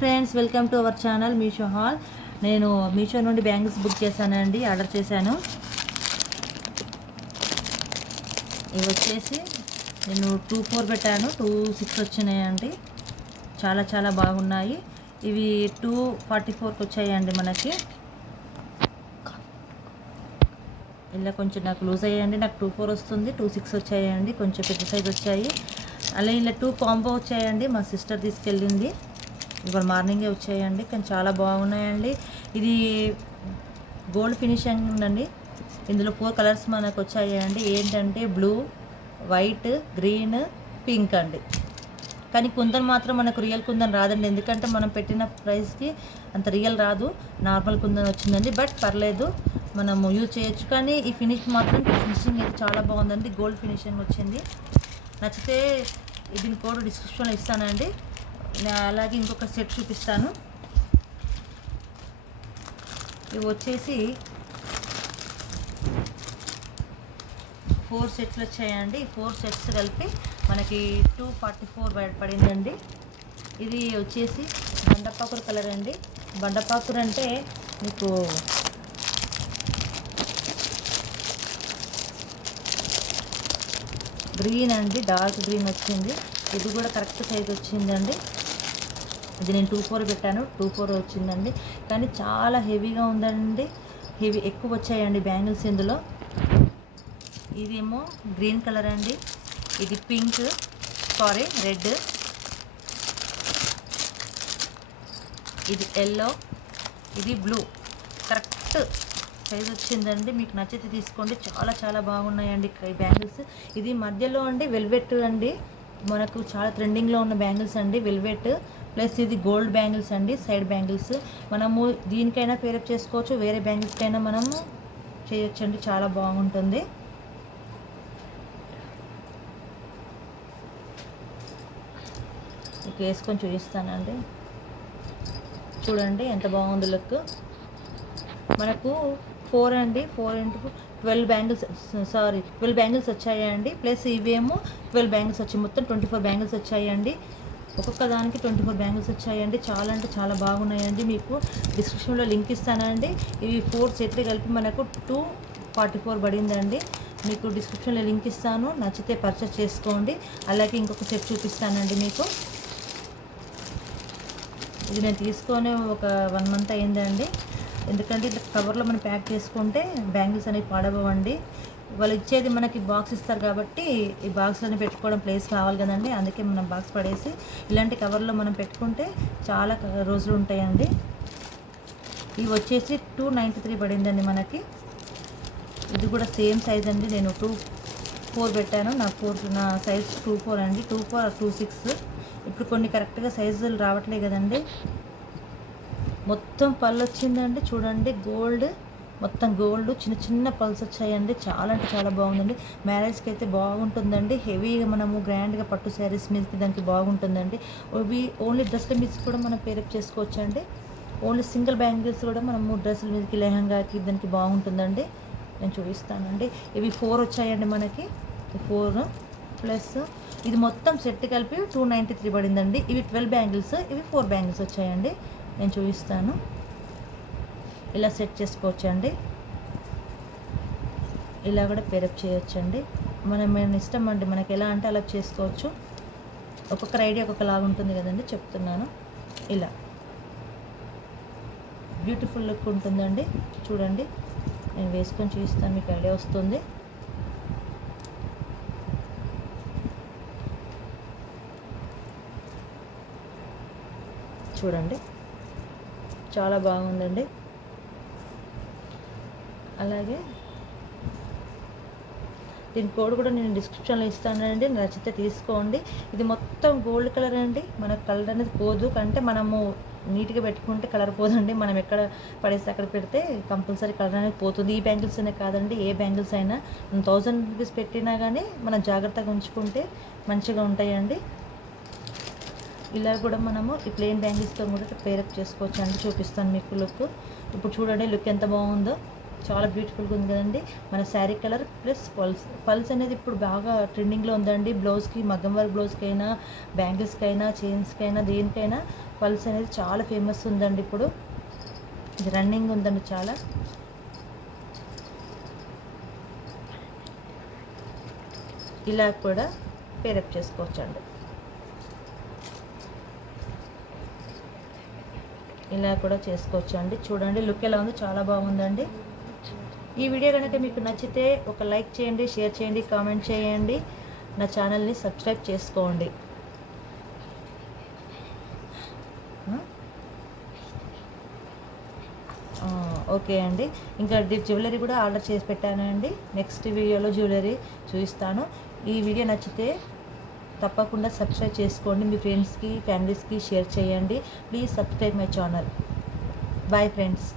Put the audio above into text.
Friends, welcome to our channel Meesho hall. నేను మీషో నుండి bangles book చేశానండి, ఆర్డర్ చేశాను. ఇవి వచ్చేసి నేను 2-4 పెట్టాను, 2-6 వచ్చినాయండి. చాలా చాలా బాగున్నాయి. ఇవి 244కి వచ్చాయండి మనకి. ఇలా కొంచెం నాకు లూజ్ అయ్యాయండి, నాకు 2-4 వస్తుంది, 2-6 వచ్చాయండి, కొంచెం పెద్ద సైజ్ వచ్చాయి. అలాగే ఇలా 2 కాంబో వచ్చాయండి, మా సిస్టర్ తీసుకెళ్ళింది. ఇవాళ మార్నింగే వచ్చాయండి, కానీ చాలా బాగున్నాయండి. ఇది గోల్డ్ ఫినిషింగ్ ఉందండి. ఇందులో 4 కలర్స్ మనకు వచ్చాయండి. ఏంటంటే బ్లూ, వైట్, గ్రీన్, పింక్ అండి. కానీ కుందన్ మాత్రం మనకు రియల్ కుందన్ రాదండి, ఎందుకంటే మనం పెట్టిన ప్రైస్కి అంత రియల్ రాదు. నార్మల్ కుందన్ వచ్చిందండి, బట్ పర్లేదు, మనము యూజ్ చేయొచ్చు. కానీ ఈ ఫినిషింగ్ అయితే చాలా బాగుందండి. గోల్డ్ ఫినిషింగ్ వచ్చింది. నచ్చితే దీని కోడ్ డిస్క్రిప్షన్లో ఇస్తానండి. అలాగే ఇంకొక సెట్ చూపిస్తాను. ఇవి వచ్చేసి 4 సెట్లు వచ్చాయండి. 4 సెట్స్ కలిపి మనకి 244 పడిందండి. ఇది వచ్చేసి బండపాకుర కలర్ అండి. బండపాకుర అంటే మీకు గ్రీన్ అండి, డార్క్ గ్రీన్ వచ్చింది. ఇది కూడా కరెక్ట్ సైజ్ వచ్చిందండి. ఇది నేను 2-4 పెట్టాను, 2-4 వచ్చిందండి. కానీ చాలా హెవీగా ఉందండి, ఎక్కువ వచ్చాయండి బ్యాంగిల్స్ ఇందులో. ఇదేమో గ్రీన్ కలర్ అండి, ఇది పింక్, రెడ్, ఇది ఎల్లో, ఇది బ్లూ. కరెక్ట్ సైజ్ వచ్చిందండి. మీకు నచ్చితే తీసుకోండి, చాలా చాలా బాగున్నాయండి ఈ బ్యాంగిల్స్. ఇది మధ్యలో అండి వెల్వెట్ అండి, మనకు చాలా ట్రెండింగ్లో ఉన్న బ్యాంగిల్స్ అండి, వెల్వెట్ ప్లస్ ఇది గోల్డ్ బ్యాంగిల్స్ అండి, సైడ్ బ్యాంగిల్స్. మనము దీనికైనా పేరప్ చేసుకోవచ్చు, వేరే బ్యాంగిల్స్కైనా మనము చేయొచ్చండి, చాలా బాగుంటుంది. ఇక వేసుకొని చూపిస్తానండి, చూడండి ఎంత బాగుంది లుక్. మనకు 4 బ్యాంగిల్స్ 12 బ్యాంగిల్స్ వచ్చాయండి. ప్లస్ ఇవేమో 12 బ్యాంగిల్స్ వచ్చాయి, మొత్తం 24 బ్యాంగిల్స్ వచ్చాయండి. ఒక్కొక్క దానికి 24 బ్యాంగిల్స్ వచ్చాయండి. చాలా అంటే చాలా బాగున్నాయండి. మీకు డిస్క్రిప్షన్లో లింక్ ఇస్తానండి. ఇవి 4 సెట్లు కలిపి మనకు 244 పడిందండి. మీకు డిస్క్రిప్షన్లో లింక్ ఇస్తాను, నచ్చితే పర్చేస్ చేసుకోండి. అలాగే ఇంకొక సెట్ చూపిస్తానండి మీకు. ఇది నేను తీసుకొని ఒక 1 మంత్ అయిందండి. ఎందుకంటే ఇట్లా కవర్లో మనం ప్యాక్ చేసుకుంటే బ్యాంగిల్స్ అనేవి పాడవండి. వాళ్ళు ఇచ్చేది మనకి బాక్స్ ఇస్తారు కాబట్టి ఈ బాక్స్లోనే పెట్టుకోవడం ప్లేస్ కావాలి కదండి, అందుకే మనం బాక్స్ పడేసి ఇలాంటి కవర్లో మనం పెట్టుకుంటే చాలా రోజులు ఉంటాయండి. ఇవి వచ్చేసి 293 పడిందండి మనకి. ఇది కూడా సేమ్ సైజ్ అండి. నేను 2-4 పెట్టాను, నా సైజ్ 2-4 అండి, 2-4 or 2-6. ఇప్పుడు కొన్ని కరెక్ట్గా సైజులు రావట్లేదు కదండి. మొత్తం పళ్ళు వచ్చిందండి, చూడండి గోల్డ్, మొత్తం గోల్డ్, చిన్న చిన్న పల్స్ వచ్చాయండి. చాలా అంటే చాలా బాగుందండి. మ్యారేజ్కి అయితే బాగుంటుందండి. హెవీగా మనము గ్రాండ్గా పట్టు శారీస్ మీదకి దానికి బాగుంటుందండి. ఇవి ఓన్లీ డ్రెస్ల మీదకి కూడా మనం పేరప్ చేసుకోవచ్చు అండి. ఓన్లీ సింగిల్ బ్యాంగిల్స్ కూడా మనము డ్రెస్సుల మీదకి, లెహంగాకి దానికి బాగుంటుందండి. నేను చూపిస్తానండి. ఇవి 4 వచ్చాయండి మనకి. 4 ప్లస్ ఇది మొత్తం సెట్ కలిపి 293 పడిందండి. ఇవి 12 బ్యాంగిల్స్, ఇవి 4 బ్యాంగిల్స్ వచ్చాయండి. నేను చూపిస్తాను. ఇలా సెట్ చేసుకోవచ్చండి, ఇలా కూడా పేరప్ చేయొచ్చండి. మన ఇష్టం అండి, మనకి ఎలా అంటే అలా చేసుకోవచ్చు. ఒక్కొక్కరి ఐడియా ఒక్కొక్కలాగా ఉంటుంది కదండి, చెప్తున్నాను. ఇలా బ్యూటిఫుల్ లుక్ ఉంటుందండి. చూడండి, నేను వేసుకొని చూపిస్తాను, మీకు ఐడియా వస్తుంది. చూడండి, చాలా బాగుందండి. అలాగే దీని కోడ్ కూడా నేను డిస్క్రిప్షన్లో ఇస్తానండి, నచ్చితే తీసుకోండి. ఇది మొత్తం గోల్డ్ కలర్ అండి. మనకు కలర్ అనేది పోదు, అంటే మనము నీట్గా పెట్టుకుంటే కలర్ పోదండి. మనం ఎక్కడ పడేస్తే అక్కడ పెడితే కంపల్సరీ కలర్ అనేది పోతుంది. ఈ బ్యాంగిల్స్ అనే కాదండి, ఏ బ్యాంగిల్స్ అయినా 1000 రూపీస్ పెట్టినా కానీ మనం జాగ్రత్తగా ఉంచుకుంటే మంచిగా ఉంటాయండి. ఇలా కూడా మనము ఈ ప్లెయిన్ బ్యాంగిల్స్తో కూడా పేరప్ చేసుకోవచ్చు అండి. చూపిస్తాను మీకు లుక్. ఇప్పుడు చూడండి లుక్ ఎంత బాగుందో, చాలా బ్యూటిఫుల్గా ఉంది కదండి. మన శారీ కలర్ ప్లస్ పల్స్ అనేది ఇప్పుడు బాగా ట్రెండింగ్లో ఉందండి. బ్లౌజ్కి, మగ్గం వర్క్ బ్లౌజ్కైనా, బ్యాంగిల్స్కైనా, చైన్స్కైనా, దేనికైనా పల్స్ అనేది చాలా ఫేమస్ ఉందండి, ఇప్పుడు ఇది రన్నింగ్ ఉందండి చాలా. ఇలా కూడా పేరప్ చేసుకోవచ్చండి. ఇలా కూడా చేసుకోవచ్చండి. చూడండి లుక్ ఎలా ఉందో, చాలా బాగుందండి. ఈ వీడియో కనుక మీకు నచ్చితే ఒక లైక్ చేయండి, షేర్ చేయండి, కామెంట్ చేయండి, నా ఛానల్ని సబ్స్క్రైబ్ చేసుకోండి. ఓకే అండి. ఇంకా జ్యువెలరీ కూడా ఆర్డర్ చేసి పెట్టాను అండి. నెక్స్ట్ వీడియోలో జ్యువెలరీ చూపిస్తాను. ఈ వీడియో నచ్చితే తప్పకుండా సబ్స్క్రైబ్ చేసుకోండి. మీ ఫ్రెండ్స్కి, ఫ్యామిలీస్కి షేర్ చేయండి. Please subscribe my channel. Bye friends.